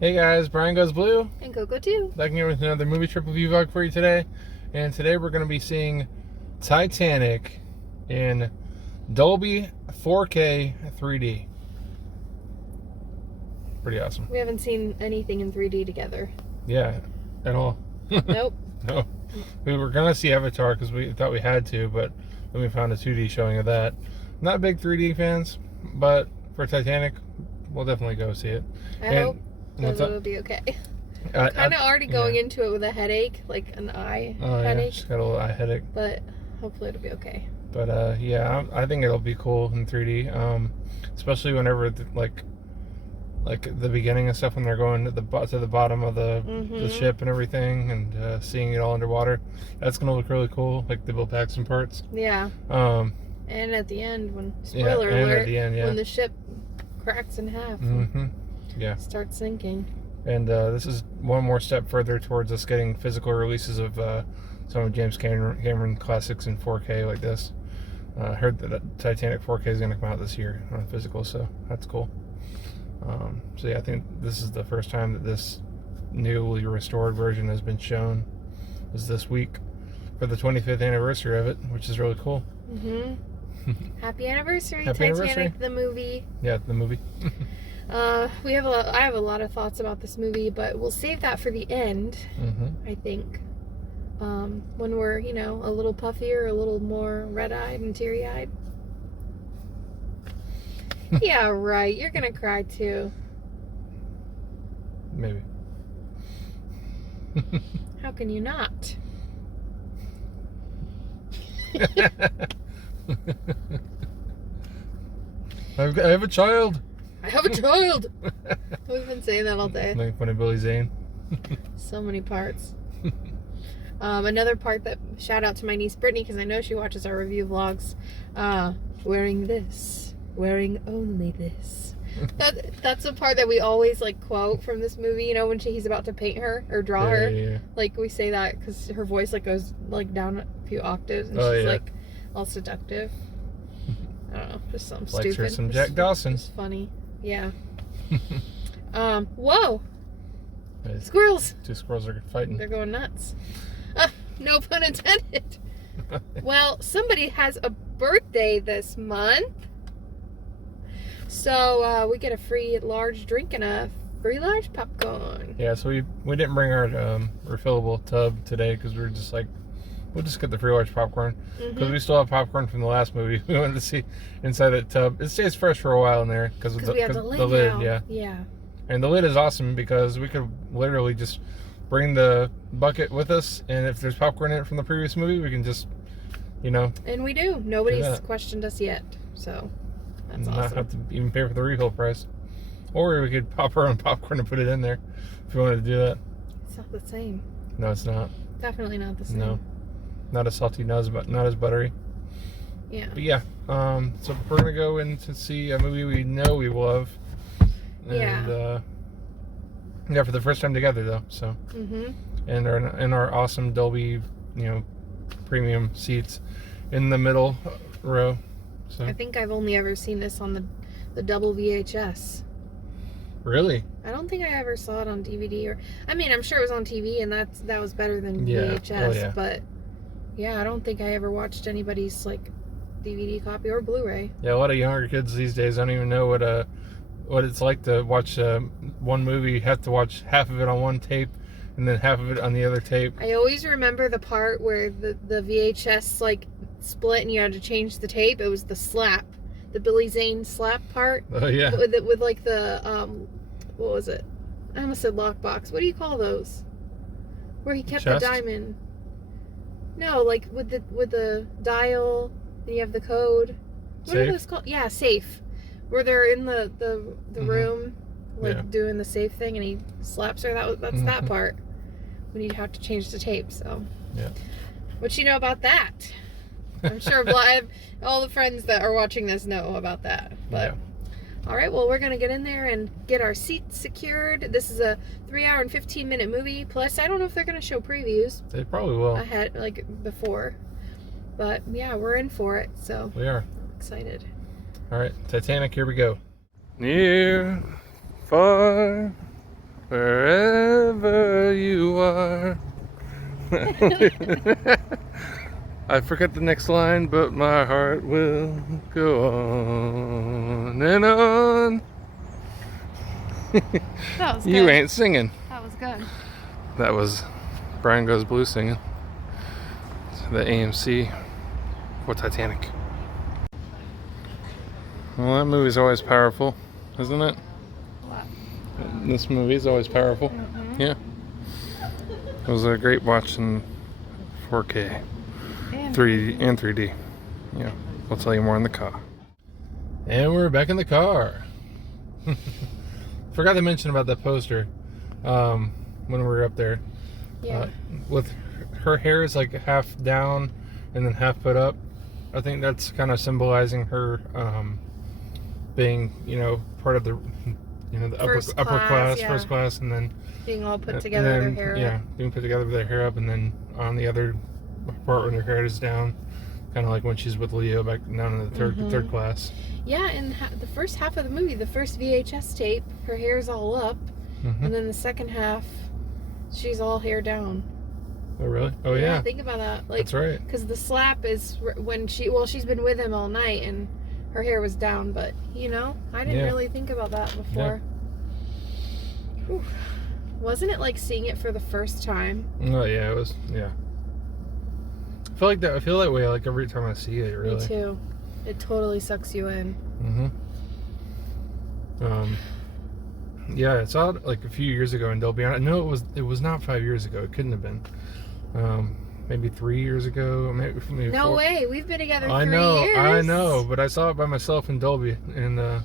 Hey guys, Brian Goes Blue. And Coco too. Back here with another movie trip review vlog for you today. And today we're going to be seeing Titanic in Dolby 4K 3D. Pretty awesome. We haven't seen anything in 3D together. Yeah, at all. Nope. No. We were going to see Avatar because we thought we had to, but then we found a 2D showing of that. Not big 3D fans, but for Titanic, we'll definitely go see it. I hope that it'll be okay. Kind of already going into it with a headache, like an eye headache. Yeah, just got a little eye headache. But hopefully it'll be okay. But yeah, I think it'll be cool in 3D, especially whenever like the beginning and stuff when they're going to the bottom of the ship and everything, and seeing it all underwater. That's gonna look really cool. Like they built back some parts. Yeah. And at the end, when when the ship cracks in half. Yeah. Starts sinking. And this is one more step further towards us getting physical releases of some of James Cameron classics in 4K like this. I heard that Titanic 4K is going to come out this year on physical, so that's cool. So yeah, I think this is the first time that this newly restored version has been shown. It was this week for the 25th anniversary of it, which is really cool. Happy anniversary, Happy Titanic, anniversary. The movie. Yeah, the movie. I have a lot of thoughts about this movie, but we'll save that for the end. I think when we're a little puffier, a little more red-eyed and teary-eyed. Yeah, right. You're gonna cry too. Maybe. How can you not? I have a child. I have a child. We've been saying that all day. Making fun of Billy Zane. So many parts. Another part that shout out to my niece Brittany, because I know she watches our review vlogs. Wearing this, wearing only this. That's a part that we always quote from this movie. When he's about to paint her or draw her. Yeah. We say that because her voice goes down a few octaves, and she's all seductive. I don't know, just something stupid. Her some Jack Dawson. It's funny. Yeah. Whoa! Squirrels! Two squirrels are fighting. They're going nuts. No pun intended. Well, somebody has a birthday this month. So, we get a free large drink and a free large popcorn. Yeah, so we didn't bring our refillable tub today because we were just we'll just get the free large popcorn. Because we still have popcorn from the last movie. We wanted to see inside that tub. It stays fresh for a while in there because we have the lid now. Yeah. And the lid is awesome because we could literally just bring the bucket with us, and if there's popcorn in it from the previous movie, we can just, And we do. Nobody's questioned us yet, so that's awesome. Not have to even pay for the refill price. Or we could pop our own popcorn and put it in there if we wanted to do that. It's not the same. No, it's not. Definitely not the same. No. Not as salty, not as buttery. Yeah. But yeah, so we're going to go in to see a movie we know we love. And, yeah, for the first time together though. So, and in our awesome Dolby, premium seats in the middle row. So I think I've only ever seen this on the double VHS. Really? I don't think I ever saw it on DVD I'm sure it was on TV, and that was better than VHS. Yeah. But yeah, I don't think I ever watched anybody's DVD copy or Blu-ray. Yeah, a lot of younger kids these days don't even know what it's like to watch one movie. You have to watch half of it on one tape and then half of it on the other tape. I always remember the part where the VHS split and you had to change the tape. It was the slap, the Billy Zane slap part. Oh yeah. With the what was it? I almost said lockbox. What do you call those? Where he kept the diamond. No, with the dial and you have the code. What are those called? Yeah, safe. Where they're in the room, doing the safe thing, and he slaps her. That's that part when you have to change the tape. So, yeah. What you know about that? I'm sure all the friends that are watching this know about that. But all right, well, we're gonna get in there and get our seats secured. This is a 3-hour and 15-minute movie. Plus, I don't know if they're gonna show previews. They probably will ahead, before. But yeah, we're in for it. So we are. I'm excited. All right, Titanic, here we go. Near, far, wherever you are. I forget the next line, but my heart will go on and on. That was You good. ain't singing. That was good. That was Brian Goes Blue singing the AMC for Titanic. Well, that movie's always powerful, isn't it? What? This movie's always powerful. Mm-hmm. Yeah. It was a great watch in 4K, And 3D, and 3D. Yeah. I'll tell you more in the car. And we're back in the car. Forgot to mention about that poster when we were up there. yeah. With her hair is like half down and then half put up. I think that's kind of symbolizing her being, part of the, the First upper class, yeah. first class, and then Being all put together with her hair yeah, up. being put together with her hair up, and then on the other part when her hair is down, kind of like when she's with Leo back down in the third class. Yeah, in the first half of the movie, the first VHS tape, her hair's all up, and then the second half, she's all hair down. Oh really? Oh yeah. Think about that. Like, that's right. Because the slap is when she's been with him all night and her hair was down, but I didn't really think about that before. Yeah. Wasn't it like seeing it for the first time? Oh yeah, it was. Yeah. I feel like that. I feel that way like every time I see it. Really. Me too. It totally sucks you in. Yeah, I saw it like a few years ago in Dolby. I know it was not 5 years ago. It couldn't have been. Maybe 3 years ago. Maybe no 4. way. We've been together 3 years. I years. know, but I saw it by myself in Dolby, and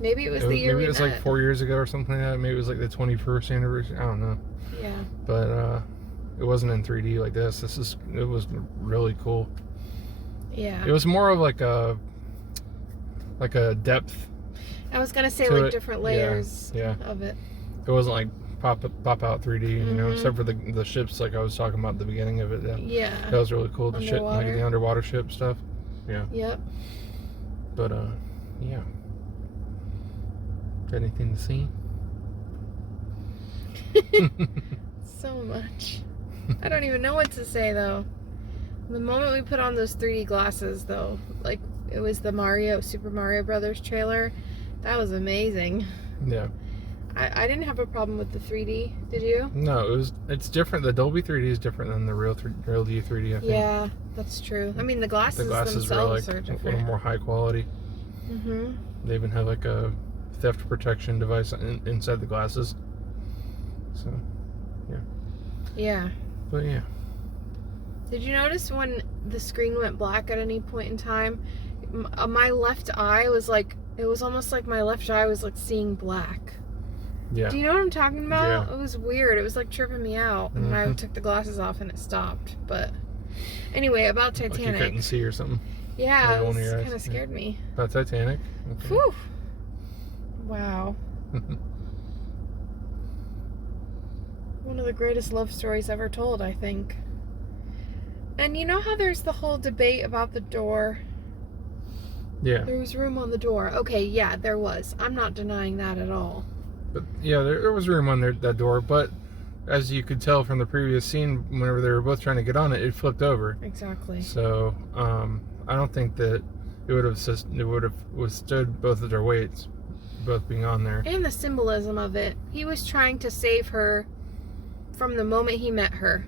maybe it was the year maybe it was met. like 4 years ago or something like that. Maybe it was like the 21st anniversary. I don't know. Yeah. But it wasn't in 3D like this. It was really cool. Yeah. It was more of like a depth. I was gonna say like different layers of it. It wasn't like pop out 3D, except for the ships like I was talking about at the beginning of it. Yeah. That was really cool. The ship, like the underwater ship stuff. Yeah. Yep. But yeah. Got anything to see? So much. I don't even know what to say though. The moment we put on those 3D glasses though, like it was the Super Mario Brothers trailer, that was amazing. Yeah. I didn't have a problem with the 3D, did you? No, it's different. The Dolby 3D is different than the real D 3D, I think. Yeah, that's true. I mean, the glasses were themselves like are a different. little more high quality. They even have like a theft protection device inside the glasses. So, yeah. Yeah. But yeah. Did you notice when the screen went black at any point in time? My left eye was like, it was almost like my left eye was like seeing black. Yeah. Do you know what I'm talking about? Yeah. It was weird. It was like tripping me out. And I took the glasses off and it stopped. But anyway, about Titanic. Like you couldn't see or something. Yeah, it kind of scared me. About Titanic? Okay. Whew. Wow. One of the greatest love stories ever told, I think. And you know how there's the whole debate about the door? Yeah. There was room on the door. Okay, yeah, there was. I'm not denying that at all. But yeah, there was room on that door, but as you could tell from the previous scene, whenever they were both trying to get on it, it flipped over. Exactly. So I don't think that it would have withstood both of their weights, both being on there. And the symbolism of it. He was trying to save her from the moment he met her.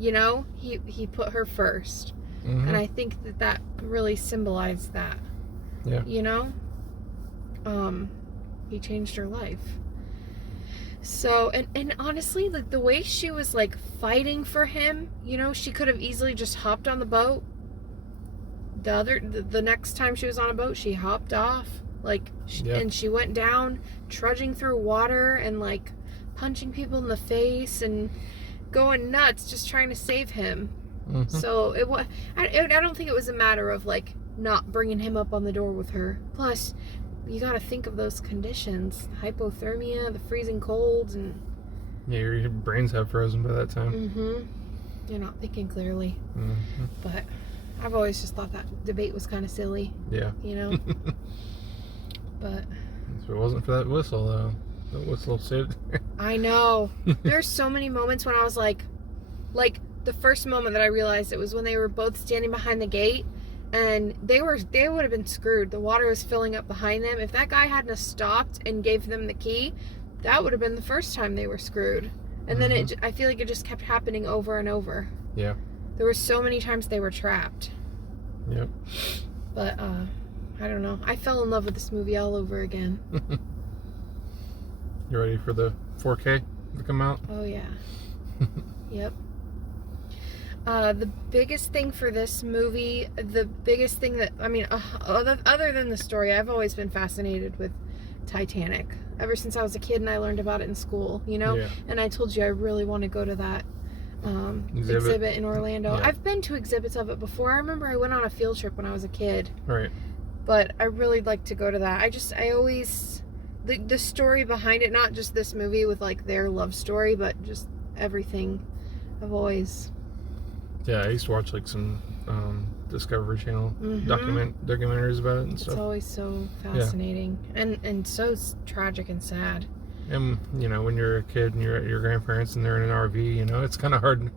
You know, he put her first, and I think that really symbolized that. Yeah. You know, he changed her life. So, and honestly, like the way she was like fighting for him, you know, she could have easily just hopped on the boat. The next time she was on a boat, she hopped off, like, and she went down, trudging through water and like punching people in the face and going nuts, just trying to save him. So I don't think it was a matter of like not bringing him up on the door with her. Plus, you got to think of those conditions: hypothermia, the freezing colds, and yeah, your brains have frozen by that time. You're not thinking clearly. But I've always just thought that debate was kind of silly. Yeah. You know. But if it wasn't for that whistle, though. The whistle saved. I know. There's so many moments when I was like the first moment that I realized it was when they were both standing behind the gate, and they would have been screwed. The water was filling up behind them. If that guy hadn't have stopped and gave them the key, that would have been the first time they were screwed. And then I feel like it just kept happening over and over. Yeah. There were so many times they were trapped. Yep. But I don't know. I fell in love with this movie all over again. You ready for the 4K to come out? Oh yeah. Yep. The biggest thing for this movie, the biggest thing that, I mean, other than the story, I've always been fascinated with Titanic. Ever since I was a kid and I learned about it in school, you know? Yeah. And I told you I really want to go to that exhibit in Orlando. Yeah. I've been to exhibits of it before. I remember I went on a field trip when I was a kid. Right. But I really like to go to that. I always, the story behind it, not just this movie with like their love story, but just everything. I've always... Yeah, I used to watch like some Discovery Channel documentaries about it and stuff. It's always so fascinating and so tragic and sad. And you know, when you're a kid and you're at your grandparents and they're in an RV, you know, it's kind of hard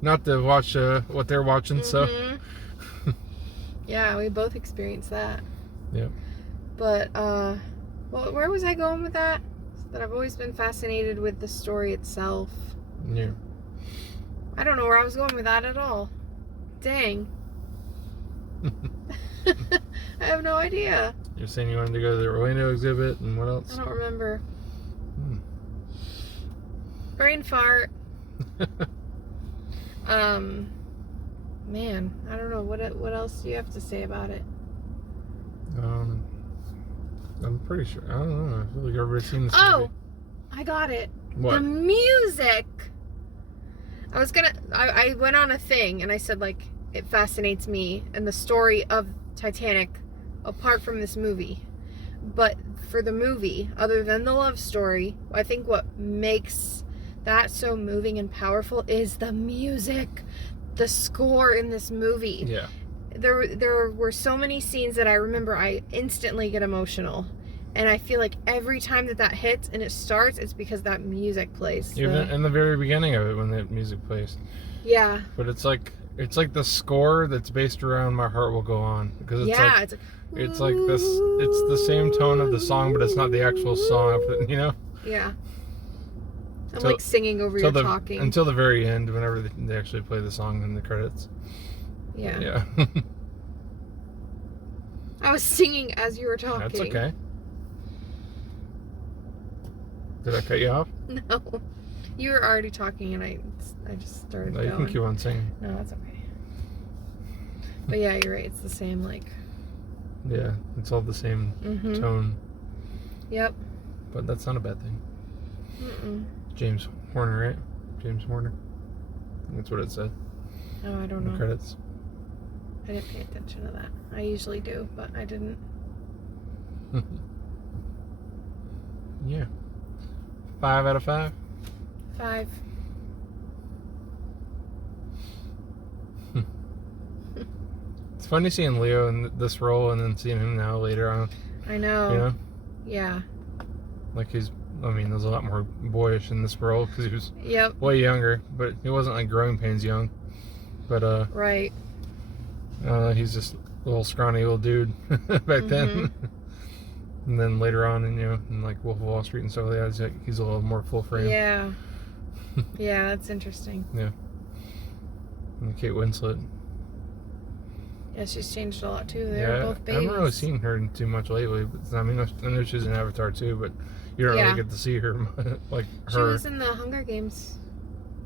not to watch what they're watching. So yeah, we both experienced that. Yep. But well, where was I going with that? That I've always been fascinated with the story itself. Yeah. I don't know where I was going with that at all. Dang. I have no idea. You're saying you wanted to go to the Orlando exhibit, and what else? I don't remember. Brain fart. Man, I don't know. What else do you have to say about it? I'm pretty sure. I don't know. I feel like everybody's seen this movie. I got it. What? The music. I went on a thing and I said, like, it fascinates me and the story of Titanic apart from this movie. But for the movie, other than the love story, I think what makes that so moving and powerful is the music, the score in this movie. Yeah. There were so many scenes that I remember I instantly get emotional. And I feel like every time that hits and it starts, it's because that music plays. Even in the very beginning of it, when the music plays. Yeah. But it's like the score that's based around "My Heart Will Go On" because it's like this. It's the same tone of the song, but it's not the actual song. You know. Yeah. I'm like singing over your talking until the very end, whenever they actually play the song in the credits. Yeah. Yeah. I was singing as you were talking. That's okay. Did I cut you off? No. You were already talking and I just started going. You can keep on singing. No, that's okay. But yeah, you're right. It's the same, like... Yeah, it's all the same tone. Yep. But that's not a bad thing. Mm-mm. James Horner, right? James Horner. That's what it said. Oh, I don't know. The credits. I didn't pay attention to that. I usually do, but I didn't. Yeah. 5 out of 5? 5. It's funny seeing Leo in this role and then seeing him now later on. I know. You know? Yeah. Like there's a lot more boyish in this role because he was way younger, but he wasn't like growing pains young. But right. He's just a little scrawny little dude back then. And then later on, in like Wolf of Wall Street and stuff like that, he's a little more full frame. Yeah. Yeah, that's interesting. Yeah. And Kate Winslet. Yeah, she's changed a lot too. They're both babies. I haven't really seen her too much lately. But, I know she's in Avatar too, but you don't really get to see her like her. She was in the Hunger Games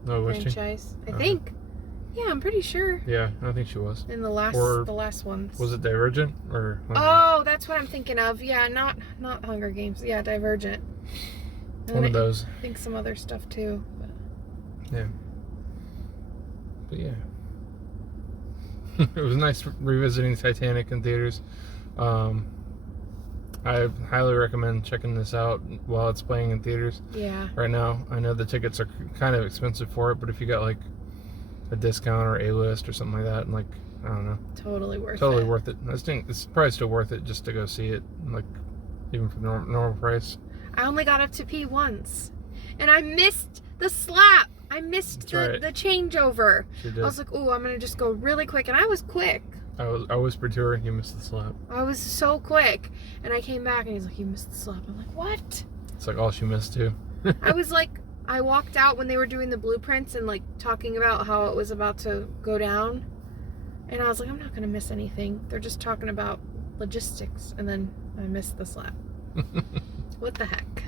franchise, I think. Yeah, I'm pretty sure. Yeah, I think she was. In the last ones. Was it Divergent or? Oh, that's what I'm thinking of. Yeah, not Hunger Games. Yeah, Divergent. One of those. I think some other stuff too. But. Yeah. But yeah. It was nice revisiting Titanic in theaters. I highly recommend checking this out while it's playing in theaters. Yeah. Right now, I know the tickets are kind of expensive for it, but if you got like a discount or A-list or something like that, and like I don't know, totally worth it. I think it's probably still worth it just to go see it, like even for the normal price. I only got up to pee once. And I missed the slap. I missed the changeover. I was like, ooh, I'm going to just go really quick. And I was quick. I whispered to her, you missed the slap. I was so quick. And I came back and he's like, you missed the slap. I'm like, what? It's like all she missed too. I was like, I walked out when they were doing the blueprints and like talking about how it was about to go down. And I was like, I'm not going to miss anything. They're just talking about logistics. And then I missed the slap. What the heck?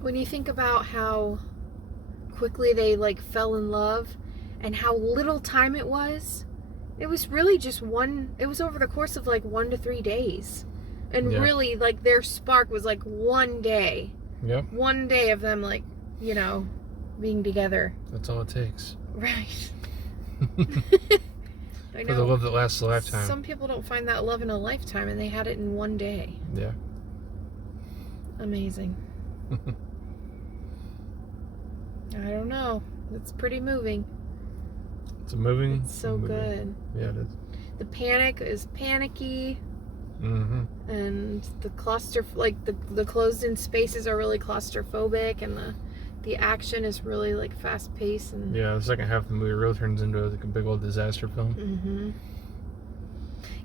When you think about how quickly they like fell in love and how little time it was really just it was over the course of like 1 to 3 days. And really like their spark was like one day. Yep. One day of them like, you know, being together. That's all it takes. Right. I know. For the love that lasts a lifetime. Some people don't find that love in a lifetime, and they had it in one day. Yeah. Amazing. I don't know. It's pretty moving. It's moving. It's so good. Yeah, it is. The panic is panicky. Mm-hmm. And the the closed-in spaces are really claustrophobic, and the action is really like fast-paced. And yeah, the second half of the movie really turns into like a big old disaster film. Mm-hmm.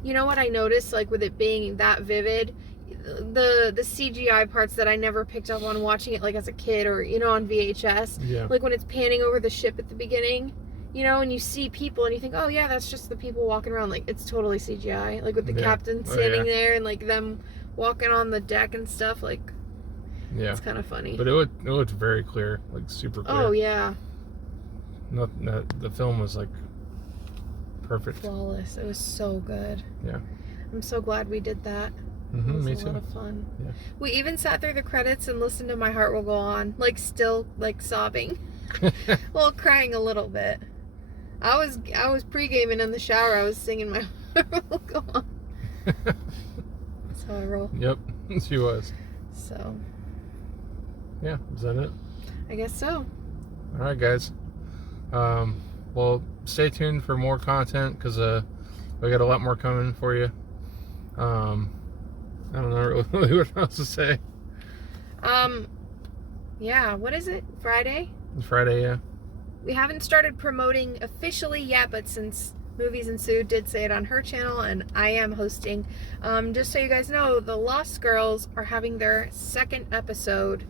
You know what I noticed, like with it being that vivid, the CGI parts that I never picked up on watching it like as a kid or, you know, on VHS. Yeah. Like when it's panning over the ship at the beginning, you know, and you see people and you think, oh yeah, that's just the people walking around. Like it's totally CGI. Like with the captain standing there and like them walking on the deck and stuff. Like, yeah, it's kind of funny. But it looked very clear, like super clear. Oh yeah. The film was like perfect. Flawless. It was so good. Yeah. I'm so glad we did that. Mm-hmm, it was me a too. lot of fun. Yeah. We even sat through the credits and listened to My Heart Will Go On, like still like sobbing. Well, crying a little bit. I was pre-gaming in the shower. I was singing My Heart Will Go On. That's how I roll. Yep, she was. So. Yeah, is that it? I guess so. All right, guys. Well, stay tuned for more content because we got a lot more coming for you. I don't know really what else to say. Yeah, what is it? Friday? It's Friday, yeah. We haven't started promoting officially yet, but since Movies and Sue did say it on her channel, and I am hosting, just so you guys know, the Lost Girls are having their second episode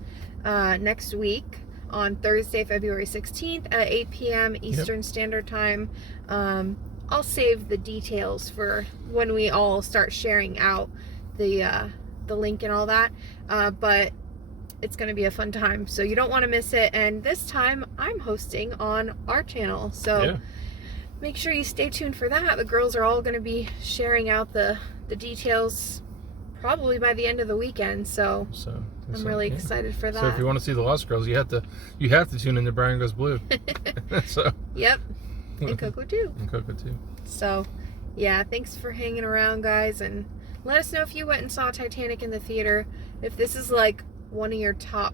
next week on Thursday, February 16th at 8 p.m. Eastern Standard Time. I'll save the details for when we all start sharing out the link and all that, but it's going to be a fun time, so you don't want to miss it. And this time I'm hosting on our channel, so make sure you stay tuned for that. The girls are all going to be sharing out the details probably by the end of the weekend, so I'm really excited for that. So if you want to see the Lost Girls, you have to tune into Brian Goes Blue. So yep. And Coco too. And Coco too. So yeah, thanks for hanging around, guys, and let us know if you went and saw Titanic in the theater, if this is like one of your top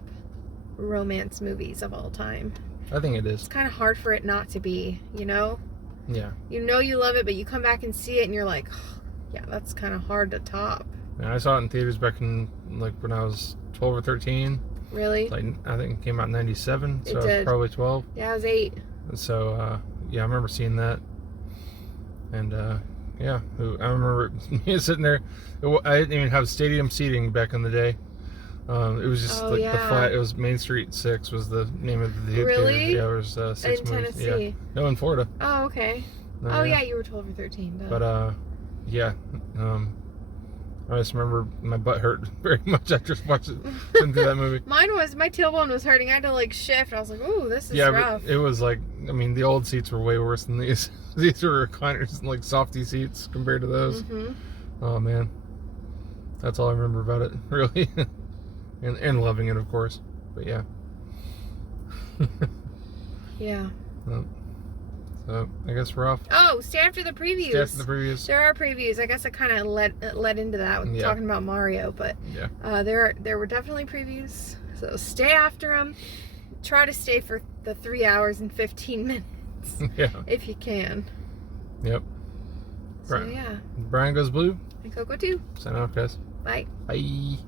romance movies of all time. I think it is. It's kind of hard for it not to be, you know? Yeah. You know you love it, but you come back and see it and you're like, oh, yeah, that's kind of hard to top. Yeah, I saw it in theaters back in, like, when I was 12 or 13. Really? Like, I think it came out in 97, so I was probably 12. Yeah, I was 8. So, yeah, I remember seeing that. And, yeah, I remember sitting there. I didn't even have stadium seating back in the day. It was just the flat. It was Main Street 6 was the name of the theater. Really? Yeah, it was 6 in movies. Tennessee? Yeah. No, in Florida. Oh, okay. No, oh, yeah, you were 12 or 13. Duh. But, yeah. I just remember my butt hurt very much after watching through that movie. My tailbone was hurting. I had to like shift. I was like, ooh, this is rough. But it was like, I mean, the old seats were way worse than these. These were recliners and like softy seats compared to those. Mm-hmm. Oh man, that's all I remember about it, really. and loving it, of course. But yeah. Yeah. So I guess we're off. Oh, stay after the previews. Stay after the previews. There are previews. I guess I kind of led into that with talking about Mario, but there were definitely previews. So stay after them. Try to stay for the 3 hours and 15 minutes. Yeah. If you can. Yep. So yeah. Brian Goes Blue. And Coco too. Sign off, guys. Bye. Bye.